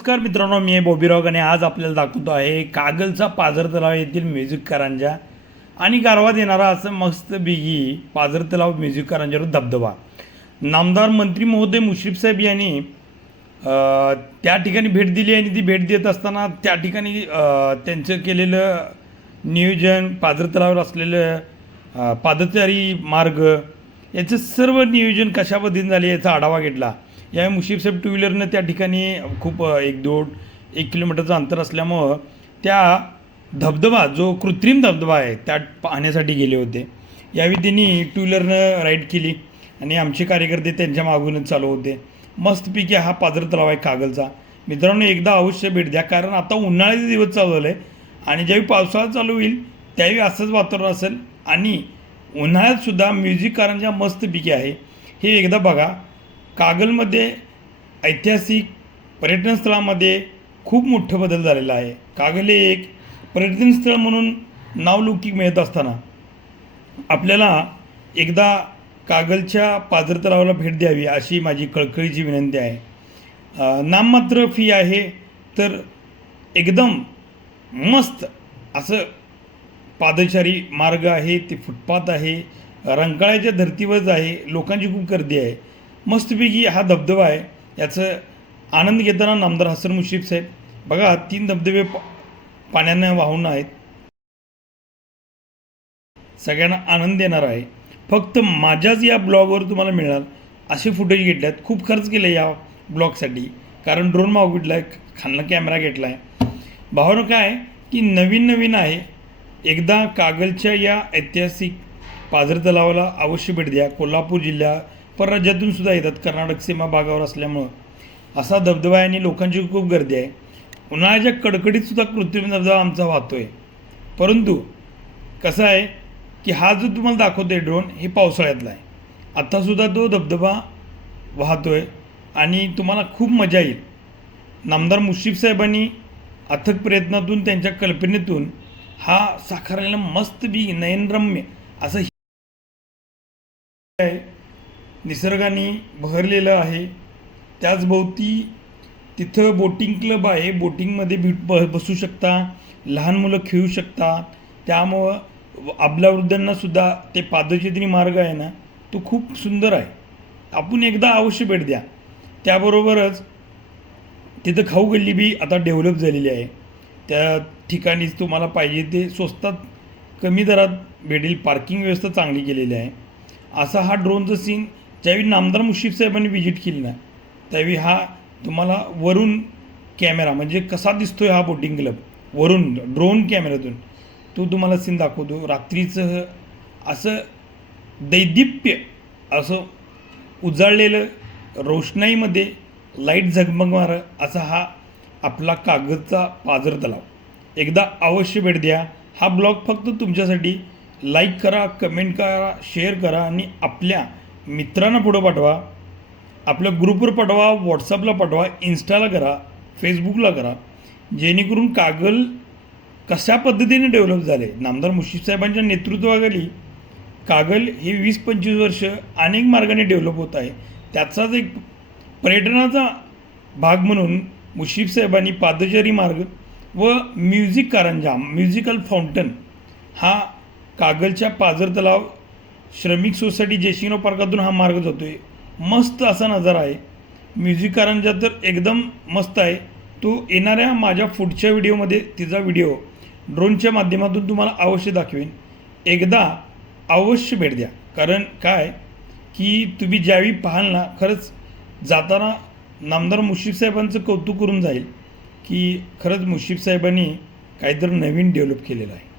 नमस्कार मित्रांनो मी आहे बॉबीराव आणि आज आपल्याला दाखवतो आहे कागलचा पाझर तलाव येथील म्युझिक कारंजा आणि गारवा देणारा असं मस्त बिगी पाझर तलाव म्युझिक कारंजावर धबधबा. नामदार मंत्री महोदय मुश्रीफ साहेब यांनी त्या ठिकाणी भेट दिली आणि ती भेट देत असताना त्या ठिकाणी त्यांचं केलेलं नियोजन पाझर तलावावर असलेलं पादचारी मार्ग याचं सर्व नियोजन कशा पद्धतीने झाले याचा आढावा घेतला. या मुशीफ साहेब टू व्हीलरनं त्या ठिकाणी खूप एक दोन एक किलोमीटरचं अंतर असल्यामुळं त्या धबधबा जो कृत्रिम धबधबा आहे त्या पाहण्यासाठी गेले होते. यावेळी त्यांनी टू व्हीलरनं राईड केली आणि आमचे कार्यकर्ते त्यांच्या मागूनच चालू होते. मस्तपैकी हा पाझर तलाव आहे कागलचा. मित्रांनो एकदा अवश्य भेट द्या कारण आता उन्हाळ्याचे दिवस चालू झाले आणि ज्यावेळी पावसाळा चालू होईल त्यावेळी असंच वातावरण असेल आणि उन्हाळ्यातसुद्धा म्युझिक कारंजा मस्तपैकी आहे. हे एकदा बघा. कागलमध्ये ऐतिहासिक पर्यटनस्थळामध्ये खूप मोठं बदल झालेला आहे. कागल हे एक पर्यटन स्थळ म्हणून नावलौकिक मिळत असताना आपल्याला एकदा कागलच्या पाझर तलावाला भेट द्यावी अशी माझी कळकळीची विनंती आहे. नाममात्र फी आहे तर एकदम मस्त असं पादचारी मार्ग आहे ते फुटपाथ आहे रंकाळ्याच्या धर्तीवरच आहे लोकांची खूप गर्दी आहे. मस्तपैकी हा धबधबा आहे. याचं आनंद घेताना नामदार हसन मुश्रीफ साहेब बघा तीन धबधबे पा- पाण्यानं वाहून आहेत. सगळ्यांना आनंद देणार आहे. फक्त माझ्याच या ब्लॉगवर तुम्हाला मिळणार असे फुटेज घेतले आहेत खूप खर्च केले या ब्लॉगसाठी. कारण ड्रोन मागितला आहे खालनं कॅमेरा घेतला आहे भावनं काय की नवीन नवीन आहे. एकदा कागलच्या या ऐतिहासिक पाझर तलावाला अवश्य भेट द्या. कोल्हापूर जिल्हा परराज्यातून सुद्धा येतात. कर्नाटक सीमा भागावर असल्यामुळं. असा धबधबा आहे आणि लोकांची खूप गर्दी आहे. उन्हाळ्याच्या कडकडीत सुद्धा कृत्रिम धबधबा आमचा वाहतो आहे परंतु कसं आहे की हा जो तुम्हाला दाखवतो आहे ड्रोन हे पावसाळ्यातला आहे. आत्तासुद्धा तो धबधबा वाहतो आहे आणि तुम्हाला खूप मजा येईल. नामदार मुश्रीफ साहेबांनी अथक प्रयत्नातून त्यांच्या कल्पनेतून हा साकारलेला मस्त बी नयनरम्य असं आहे निसर्गाने बहरलेलं आहे. त्याचभोवती तिथं बोटिंग क्लब आहे. बोटिंगमध्ये भी ब बसू शकता लहान मुलं खेळू शकता. त्यामुळं आपल्या वृद्धांनासुद्धा ते पादचात्री मार्ग आहे ना तो खूप सुंदर आहे. आपण एकदा अवश्य भेट द्या. त्याबरोबरच तिथं खाऊ गल्ली बी आता डेव्हलप झालेली आहे. त्या ठिकाणीच तुम्हाला पाहिजे ते स्वस्तात कमी दरात भेटेल. पार्किंग व्यवस्था चांगली केलेली आहे. असा हा ड्रोनचा सीन ज्यावेळी नामदार मुशीफ साहेबांनी व्हिजिट केली ना त्यावेळी हा तुम्हाला वरून कॅमेरा म्हणजे कसा दिसतो आहे हा बोटिंग क्लब वरून ड्रोन कॅमेऱ्यातून तो तुम्हाला सीन दाखवतो. रात्रीचं असं दैदिप्य असं उजाळलेलं रोषणाईमध्ये लाइट झगमगणारं असा हा आपला कागदचा पाझर तलाव एकदा अवश्य भेट द्या. हा ब्लॉग फक्त तुमच्यासाठी लाईक करा कमेंट करा शेअर करा आणि आपल्या मित्रांना पुढं पाठवा आपल्या ग्रुपवर पाठवा व्हॉट्सअपला पाठवा इन्स्टाला करा फेसबुकला करा. जेणेकरून कागल कशा पद्धतीने डेव्हलप झाले? नामदार मुश्रीफ साहेबांच्या नेतृत्वाखाली कागल हे वीस पंचवीस वर्ष अनेक मार्गाने डेव्हलप होत आहे. त्याचाच एक पर्यटनाचा भाग म्हणून मुशीफ साहेबांनी पादचारी मार्ग व म्युझिक कारंजा म्युझिकल फाउंटन हा कागलच्या पाझर तलाव श्रमिक सोसायटी जेशिनो पार्कातून हा मार्ग जातो आहे मस्त असा नजारा आहे. म्युझिक कारंजा तर एकदम मस्त आहे. तो येणाऱ्या माझ्या पुढच्या व्हिडिओमध्ये तिचा व्हिडिओ ड्रोनच्या माध्यमातून तुम्हाला अवश्य दाखवेन. एकदा अवश्य भेट द्या. कारण काय? की तुम्ही ज्यावेळी पाहाल ना खरंच जाताना नामदार मुश्रीफ साहेबांचं कौतुक करून जाईल की खरंच मुश्रीफ साहेबांनी काहीतरी नवीन डेव्हलप केलेलं आहे.